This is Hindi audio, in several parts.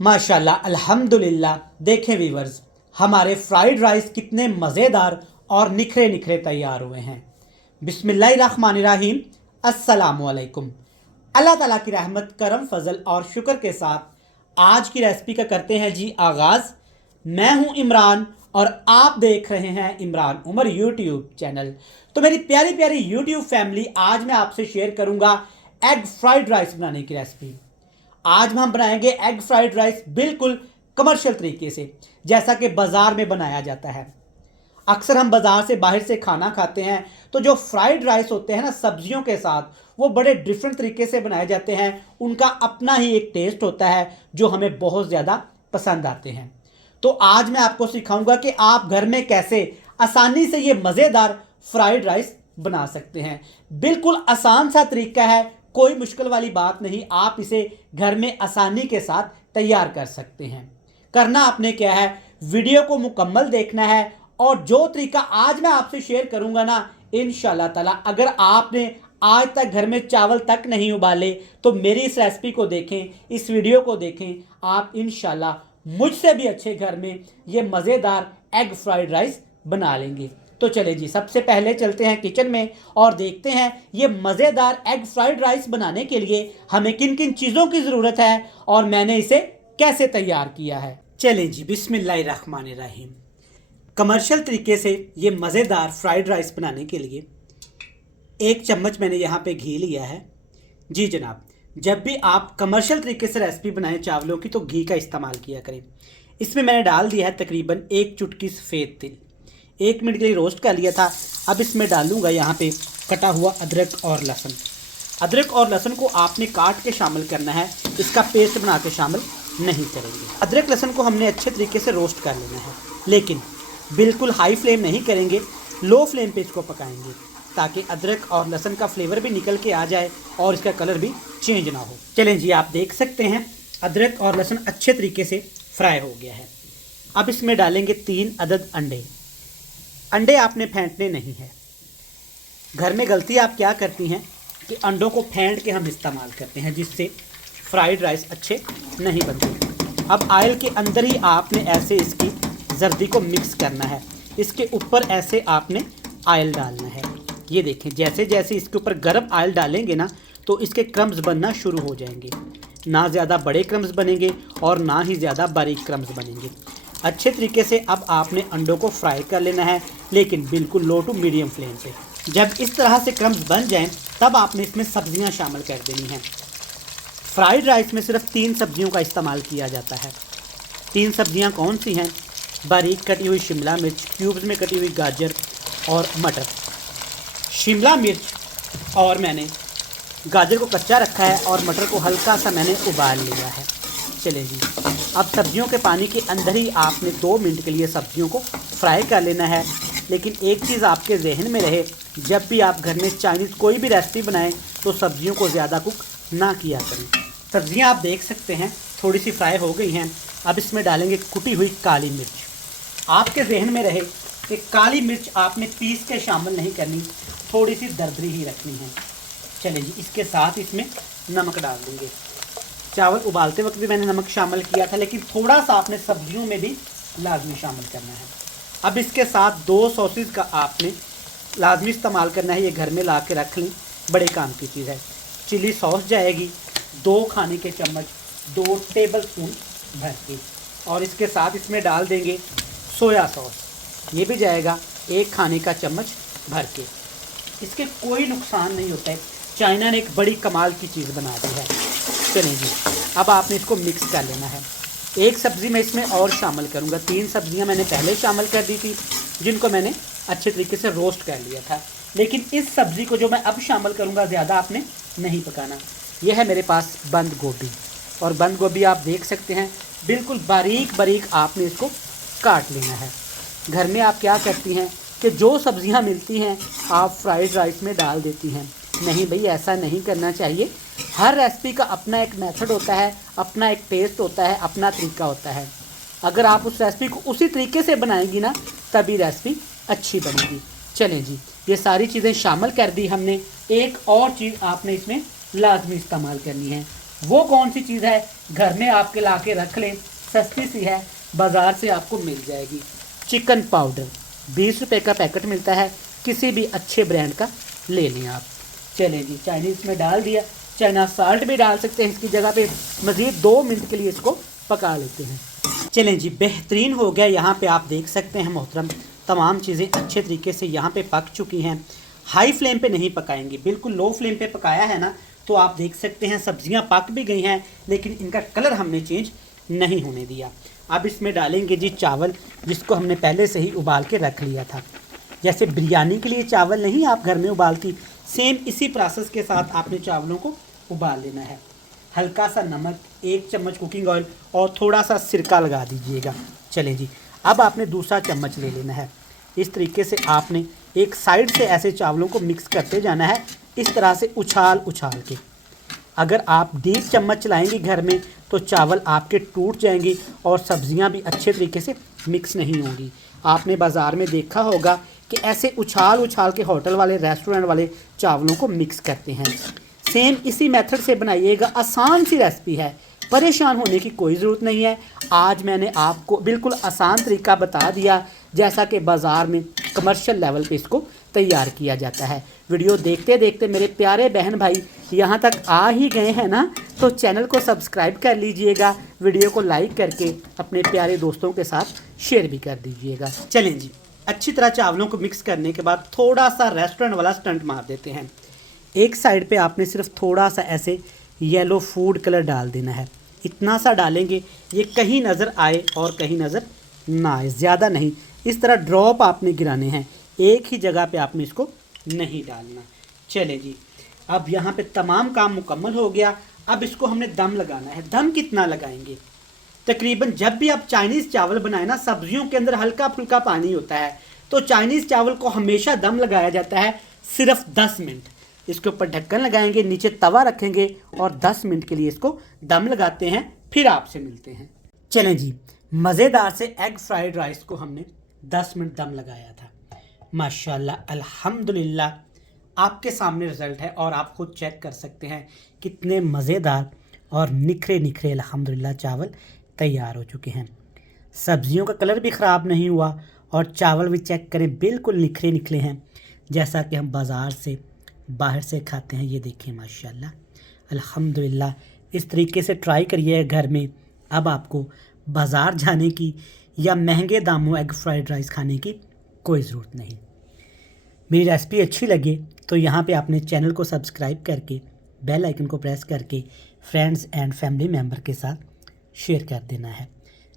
माशाल्लाह अल्हम्दुलिल्लाह। देखें वीवर्स, हमारे फ्राइड राइस कितने मज़ेदार और निखरे निखरे तैयार हुए हैं। बिस्मिल्लाहिर्रहमानिर्रहीम। अस्सलामु अलैकुम। अल्लाह ताला की रहमत, करम, फजल और शुक्र के साथ आज की रेसिपी का करते हैं जी आगाज़। मैं हूं इमरान और आप देख रहे हैं इमरान उमर यूट्यूब चैनल। तो मेरी प्यारी प्यारी यूट्यूब फैमिली, आज मैं आपसे शेयर करूंगा एग फ्राइड राइस बनाने की रेसिपी। आज हम बनाएंगे एग फ्राइड राइस बिल्कुल कमर्शियल तरीके से, जैसा कि बाज़ार में बनाया जाता है। अक्सर हम बाज़ार से बाहर से खाना खाते हैं तो जो फ्राइड राइस होते हैं ना सब्जियों के साथ, वो बड़े डिफरेंट तरीके से बनाए जाते हैं। उनका अपना ही एक टेस्ट होता है जो हमें बहुत ज़्यादा पसंद आते हैं। तो आज मैं आपको सिखाऊंगा कि आप घर में कैसे आसानी से ये मज़ेदार फ्राइड राइस बना सकते हैं। बिल्कुल आसान सा तरीका है, कोई मुश्किल वाली बात नहीं। आप इसे घर में आसानी के साथ तैयार कर सकते हैं। करना आपने क्या है, वीडियो को मुकम्मल देखना है और जो तरीका आज मैं आपसे शेयर करूंगा ना, इंशाल्लाह ताला अगर आपने आज तक घर में चावल तक नहीं उबाले तो मेरी इस रेसिपी को देखें, इस वीडियो को देखें, आप इंशाल्लाह मुझसे भी अच्छे घर में ये मज़ेदार एग फ्राइड राइस बना लेंगे। तो चले जी, सबसे पहले चलते हैं किचन में और देखते हैं ये मज़ेदार एग फ्राइड राइस बनाने के लिए हमें किन किन चीज़ों की ज़रूरत है और मैंने इसे कैसे तैयार किया है। चलें जी, बिस्मिल्लाहिर्रहमानिर्रहीम। कमर्शियल तरीके से ये मज़ेदार फ्राइड राइस बनाने के लिए 1 चम्मच मैंने यहाँ पे घी लिया है। जी जनाब, जब भी आप कमर्शियल तरीके से रेसिपी बनाएं चावलों की तो घी का इस्तेमाल किया करें। इसमें मैंने डाल दिया है तकरीबन 1 चुटकी सफ़ेद तिल। 1 मिनट के लिए रोस्ट कर लिया था। अब इसमें डालूंगा यहाँ पे कटा हुआ अदरक और लहसुन। अदरक और लहसुन को आपने काट के शामिल करना है, इसका पेस्ट बना के शामिल नहीं करेंगे। अदरक लहसुन को हमने अच्छे तरीके से रोस्ट कर लेना है, लेकिन बिल्कुल हाई फ्लेम नहीं करेंगे, लो फ्लेम पे इसको पकाएंगे ताकि अदरक और लहसुन का फ्लेवर भी निकल के आ जाए और इसका कलर भी चेंज ना हो। चलें जी, आप देख सकते हैं अदरक और लहसुन अच्छे तरीके से फ्राई हो गया है। अब इसमें डालेंगे 3 अदद अंडे। अंडे आपने फेंटने नहीं है। घर में गलती आप क्या करती हैं कि अंडों को फेंट के हम इस्तेमाल करते हैं, जिससे फ्राइड राइस अच्छे नहीं बनते। अब ऑयल के अंदर ही आपने ऐसे इसकी जर्दी को मिक्स करना है। इसके ऊपर ऐसे आपने ऑयल डालना है। ये देखें, जैसे जैसे इसके ऊपर गर्म ऑयल डालेंगे ना तो इसके क्रम्स बनना शुरू हो जाएंगे। ना ज़्यादा बड़े क्रम्स बनेंगे और ना ही ज़्यादा बारीक क्रम्स बनेंगे। अच्छे तरीके से अब आपने अंडों को फ्राई कर लेना है, लेकिन बिल्कुल लो टू मीडियम फ्लेम पे। जब इस तरह से क्रम्स बन जाएं तब आपने इसमें सब्जियां शामिल कर देनी हैं। फ्राइड राइस में सिर्फ 3 सब्जियों का इस्तेमाल किया जाता है। 3 सब्जियां कौन सी हैं? बारीक कटी हुई शिमला मिर्च, क्यूब्स में कटी हुई गाजर और मटर। शिमला मिर्च और मैंने गाजर को कच्चा रखा है और मटर को हल्का सा मैंने उबाल लिया है। चलें जी, अब सब्जियों के पानी के अंदर ही आपने 2 मिनट के लिए सब्जियों को फ्राई कर लेना है। लेकिन एक चीज़ आपके जहन में रहे, जब भी आप घर में चाइनीज़ कोई भी रेसिपी बनाएं तो सब्जियों को ज़्यादा कुक ना किया करें। सब्जियां आप देख सकते हैं थोड़ी सी फ्राई हो गई हैं। अब इसमें डालेंगे कुटी हुई काली मिर्च। आपके जहन में रहे कि काली मिर्च आपने पीस के शामिल नहीं करनी, थोड़ी सी दरदरी ही रखनी है। चलिए जी, इसके साथ इसमें नमक डाल देंगे। चावल उबालते वक्त भी मैंने नमक शामिल किया था, लेकिन थोड़ा सा आपने सब्जियों में भी लाजमी शामिल करना है। अब इसके साथ 2 सॉसेज का आपने लाजमी इस्तेमाल करना है। ये घर में ला के रख लें, बड़े काम की चीज़ है। चिली सॉस जाएगी 2 खाने के चम्मच, 2 टेबल स्पून भर के, और इसके साथ इसमें डाल देंगे सोया सॉस। ये भी जाएगा 1 खाने का चम्मच भर के। इसके कोई नुकसान नहीं होता है। चाइना ने एक बड़ी कमाल की चीज़ बना दी है। चलें जी, अब आपने इसको मिक्स कर लेना है। 1 सब्ज़ी मैं इसमें और शामिल करूँगा। 3 सब्जियाँ मैंने पहले शामिल कर दी थी, जिनको मैंने अच्छे तरीके से रोस्ट कर लिया था। लेकिन इस सब्ज़ी को जो मैं अब शामिल करूँगा ज़्यादा आपने नहीं पकाना। यह है मेरे पास बंद गोभी, और बंद गोभी आप देख सकते हैं बिल्कुल बारीक बारीक आपने इसको काट लेना है। घर में आप क्या करती हैं कि जो सब्जियां मिलती हैं आप फ्राइड राइस में डाल देती हैं। नहीं भाई, ऐसा नहीं करना चाहिए। हर रेसिपी का अपना एक मेथड होता है, अपना एक टेस्ट होता है, अपना तरीका होता है। अगर आप उस रेसिपी को उसी तरीके से बनाएंगी ना, तभी रेसिपी अच्छी बनेगी। चलें जी, ये सारी चीज़ें शामिल कर दी हमने। एक और चीज़ आपने इसमें लाजमी इस्तेमाल करनी है, वो कौन सी चीज़ है घर में आपके ला के रख लें, सस्ती सी है, बाज़ार से आपको मिल जाएगी। चिकन पाउडर 20 रुपये का पैकेट मिलता है, किसी भी अच्छे ब्रांड का ले लें आप। चलें जी, चाइनीज़ में डाल दिया, चाइना साल्ट भी डाल सकते हैं इसकी जगह पे। मज़ीद 2 मिनट के लिए इसको पका लेते हैं। चलें जी, बेहतरीन हो गया। यहाँ पे आप देख सकते हैं मोहतरम, तमाम चीज़ें अच्छे तरीके से यहाँ पे पक चुकी हैं। हाई फ्लेम पे नहीं पकाएंगे, बिल्कुल लो फ्लेम पे पकाया है ना, तो आप देख सकते हैं सब्जियां पक भी गई हैं, लेकिन इनका कलर हमने चेंज नहीं होने दिया। अब इसमें डालेंगे जी चावल, जिसको हमने पहले से ही उबाल के रख लिया था। जैसे बिरयानी के लिए चावल नहीं आप घर में उबालती, सेम इसी प्रोसेस के साथ आपने चावलों को उबाल लेना है। हल्का सा नमक, 1 चम्मच कुकिंग ऑयल और थोड़ा सा सिरका लगा दीजिएगा। चलें जी, अब आपने दूसरा चम्मच ले लेना है। इस तरीके से आपने एक साइड से ऐसे चावलों को मिक्स करते जाना है, इस तरह से उछाल उछाल के। अगर आप डीप चम्मच चलाएंगी घर में तो चावल आपके टूट जाएंगी और सब्जियां भी अच्छे तरीके से मिक्स नहीं होंगी। आपने बाज़ार में देखा होगा कि ऐसे उछाल उछाल के होटल वाले, रेस्टोरेंट वाले चावलों को मिक्स करते हैं। सेम इसी मेथड से बनाइएगा, आसान सी रेसिपी है, परेशान होने की कोई ज़रूरत नहीं है। आज मैंने आपको बिल्कुल आसान तरीका बता दिया, जैसा कि बाज़ार में कमर्शियल लेवल पे इसको तैयार किया जाता है। वीडियो देखते देखते मेरे प्यारे बहन भाई यहाँ तक आ ही गए हैं ना, तो चैनल को सब्सक्राइब कर लीजिएगा, वीडियो को लाइक करके अपने प्यारे दोस्तों के साथ शेयर भी कर दीजिएगा। चलें जी, अच्छी तरह चावलों को मिक्स करने के बाद थोड़ा सा रेस्टोरेंट वाला स्टंट मार देते हैं। एक साइड पे आपने सिर्फ थोड़ा सा ऐसे येलो फूड कलर डाल देना है। इतना सा डालेंगे ये कहीं नज़र आए और कहीं नज़र ना आए, ज़्यादा नहीं। इस तरह ड्रॉप आपने गिराने हैं, एक ही जगह पे आपने इसको नहीं डालना। चले जी, अब यहाँ पे तमाम काम मुकम्मल हो गया। अब इसको हमने दम लगाना है। दम कितना लगाएंगे? तकरीबन जब भी आप चाइनीज़ चावल बनाए ना, सब्जियों के अंदर हल्का फुल्का पानी होता है, तो चाइनीज़ चावल को हमेशा दम लगाया जाता है सिर्फ 10 मिनट। इसके ऊपर ढक्कन लगाएंगे, नीचे तवा रखेंगे और 10 मिनट के लिए इसको दम लगाते हैं। फिर आपसे मिलते हैं। चलें जी, मज़ेदार से एग फ्राइड राइस को हमने 10 मिनट दम लगाया था। माशाल्लाह, अल्हम्दुलिल्लाह, आपके सामने रिज़ल्ट है और आप खुद चेक कर सकते हैं कितने मज़ेदार और निखरे निखरे अल्हम्दुलिल्लाह चावल तैयार हो चुके हैं। सब्जियों का कलर भी ख़राब नहीं हुआ और चावल भी चेक करें, बिल्कुल निखरे निखरे हैं, जैसा कि हम बाज़ार से बाहर से खाते हैं। ये देखिए माशाल्लाह, अल्हम्दुलिल्लाह। इस तरीके से ट्राई करिए घर में। अब आपको बाज़ार जाने की या महंगे दामों एग फ्राइड राइस खाने की कोई ज़रूरत नहीं। मेरी रेसिपी अच्छी लगे तो यहाँ पे आपने चैनल को सब्सक्राइब करके बेल आइकन को प्रेस करके फ्रेंड्स एंड फैमिली मेम्बर के साथ शेयर कर देना है।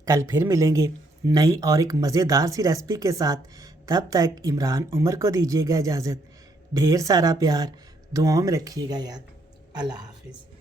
कल फिर मिलेंगे नई और एक मज़ेदार सी रेसिपी के साथ। तब तक इमरान उमर को दीजिएगा इजाज़त। ढेर सारा प्यार, दुआओं में रखिएगा याद। अल्लाह हाफिज़।